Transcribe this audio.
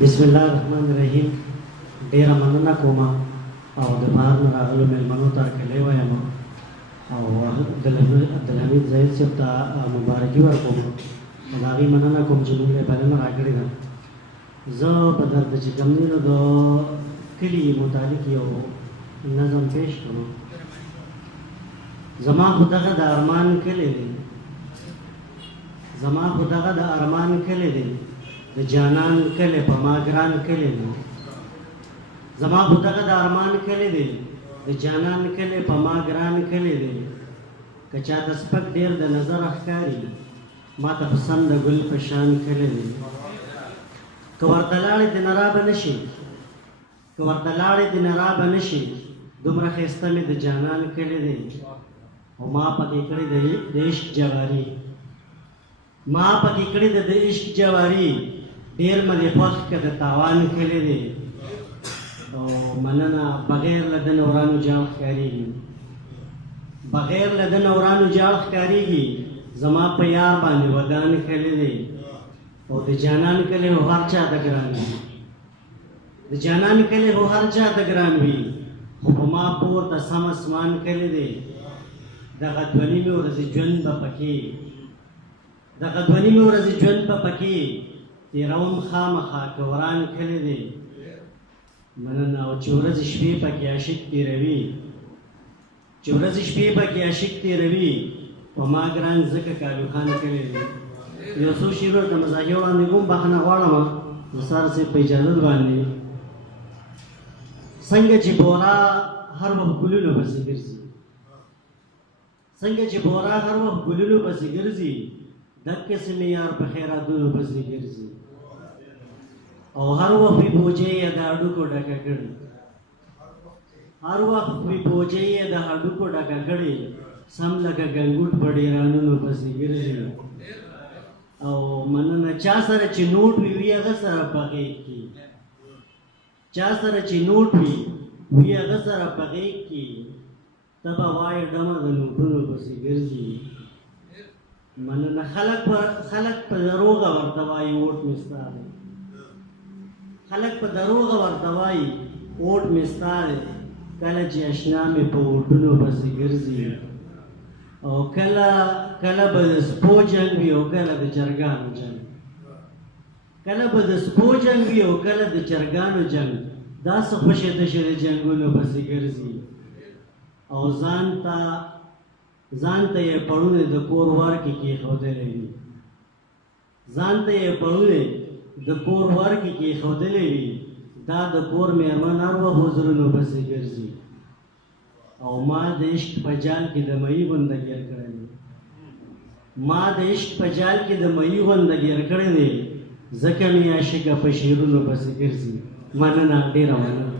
بسم الله الرحمن الرحیم. ډیره مننه کوم او د بهر نه راغلو مېلمنو ته هرکلی وایم او عبدالحمید زاهد صاحب ته مبارکي ورکوم او د هغې مننه کوم چې موږ له بلنه راکړې ده. زه به درته چې کوم دی نو د کلي متعلق یو نظم پیش کړم. زما خو دغه د ارمان کلی دی، زما خو دغه د ارمان کلی دی، د جانان کلی په ما ګران کلی دی. زما خو دغه د ارمان کلی دی، د جانان کلی په ما ګران کلی دی. که چاته سپک ډېر د نظر ښکاري، ما ته پسند د ګل په شان کلی دی. که ورته لاړې دې نه رابه نه شي، که ورته لاړې دې نه رابه نه شي، دومره ښایسته مې د جانان کلی دی. او ما پکې کړې د عشق جواري، ما پکې کړې د عشق جواري، ډېر مې دې خوښ که د تاوان کلی دی. او مننه. بغیر له ده نه ورانو جال ښکارېږي، بغیر له ده نه ورانو جال ښکارېږي. زما په یار باندې ودان کلی دی. او د جانان کلی خو هر چا ته ګران وي، د جانان کلی خو هر چا ته ګران وي، خو په ما پورته سم اسمان کلی دی. دغه دوه نیمې ورځې ژوند به پکې، دغه دوه نیمې ورځې ژوند به پکې تېروم خامخا که وران کلی دی. مننه. او چې ورځې شپې پکې عاشق تېروي، چې ورځې شپې پکې عاشق تېروي، په ما ګران ځکه کالو خان کلی دی. یو څو شعرونه د مزاحیه وړاندې کوم، بخښنه غواړم د سار صاحب په اجازت باندې. څنګه چې بورا هر وخت ګلونو پسې ګرځي، څنګه چې بورا هر وخت ګلونو پسې ګرځي، دقسې مې یار په خیراتونو پسې ګرځي. او هر وخت وي بوجۍ یې د هډوکو ډکه کړې، هر وخت وي بوجۍ یې د هډوکو ډکه کړې، سم لکه ګنګوټ په ډېرانونو پسې ګرځي. او مننه. چا سره چې نوټ وي وي هغه سره په غېږ کې، چا سره چې نوټ وي وي هغه سره په غېږ کې، ته به وایې ډمه د نوټونو پسې ګرځي. مننه. خلک په دروغه ورته وایي اوټ مې ستا دی، خلک په دروغه ورته وایي اوټ مې ستا دی، کله چې اشنا مې په اوټونو پسې ګرځي. او کله به د سپو جنګ وي او کله د چرګانو جنګ، کله به د سپو جنګ وي او کله د چرګانو جنګ، داسې خوشې تشې د جنګونو پسې ګرځي. او ځان ته یې پړونې د کور ور کې کېښودلی وي، ځان ته یې پړونې د کور ور کې کېښودلی وي، دا د کور مېرمن هر وخت وزرونو پسې ګرځي. او ما د عشق په جال کې د مئی غونده ګیر کړی دی، ما د عشق په جال کې د مئی غونده ګیر کړی دی، ځکه مې عاشقه په شعرونو پسې ګرځي. مننه، ډېره مننه.